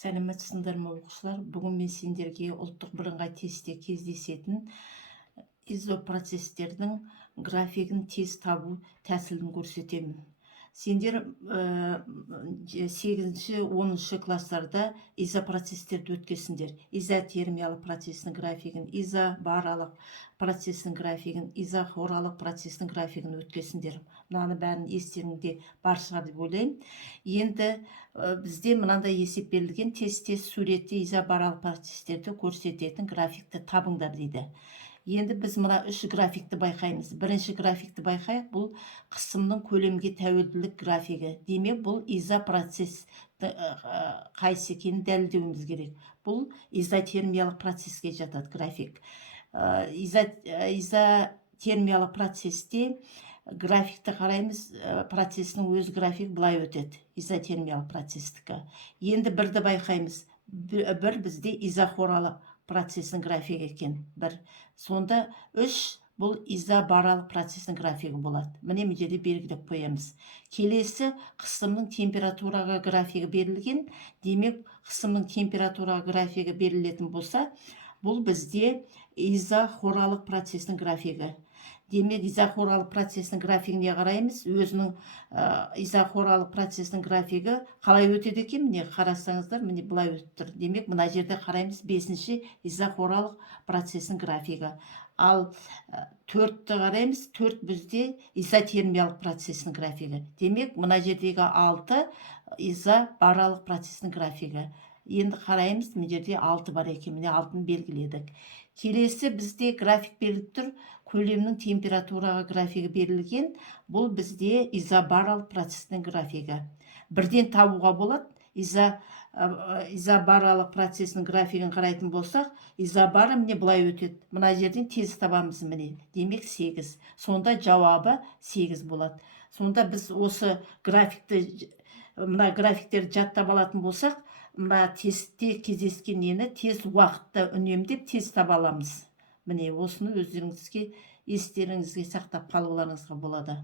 Сәлеметсіңдер ме оқушылар? Бүгін мен сендерге ұлттық бірыңғай тестте кездесетін изопроцестердің графигін тез табу тәсілін көрсетемін. Сендер 8-10 класстарда изопроцестерді өткесіңдер. Изотермиялық процестің графигін, изобаралық процестің графигін, изохоралық процестің графигін өткесіңдер. Мынаны бәрін естеріңде бар шығар деп ойлаймын. Енді бізде мынандай есеп берілген: тез суретте изобаралық процестерді көрсететін графикті табыңдар дейді. Енді біз мына 3 графикті байқаймыз. Бірінші графикті байқайық. Бұл қысымның көлемге тәуелділік графигі. Демек, бұл изопроцесс қайсы екенін дәлелдеуіміз керек. Бұл изотермиялық процеске жатады график. Изотермиялық процесте графикті қараймыз, процестің өз график былай өтеді, изотермиялық процестікі. Енді бірді байқаймыз. Бір бізде изохоралық процестің графигі екен. Бір. Сонда 3 бұл изобаралық процестің графигі болады. Міне жерде белгілеп қоямыз. Келесі қысымның температураға графигі берілген. Демек, қысымның температураға графигі берілетін болса, бұл бізде изохоралық процестің графигі. Демек, изохоралық процестің графигіне қараймыз. Өзінің изохоралық процестің графигі қалай өтеді екен? Міне қарасаңыздар, міне былай өтіп тұр. Демек, мына жерде қараймыз 5-ші изохоралық процестің графигі. Ал 4-ті қараймыз. 4 бізде изотермиялық процестің графигі. Демек, мына жердегі 6 изобаралық процестің графигі. Енді қараймыз, мына жерде 6 бар екен. Міне 6-ны белгіледік. Келесі бізде график беріліп тұр. Көлемнің температураға графигі берілген. Бұл бізде изобаралық процестің графигі. Бірден табуға болады. Изобаралық процестің графигін қарайтын болсақ, изобара міне былай өтеді. Мына жерден тез табамыз міне. Демек, 8. Сонда жауабы 8 болады. Сонда біз осы графикті, мына графиктерді жаттап алатын болсақ, мына тестте кездескен нені тез уақытта үнемдеп тез таба аламыз. Міне осыны өздеріңізге, естеріңізге сақтап қалуларыңызға болады.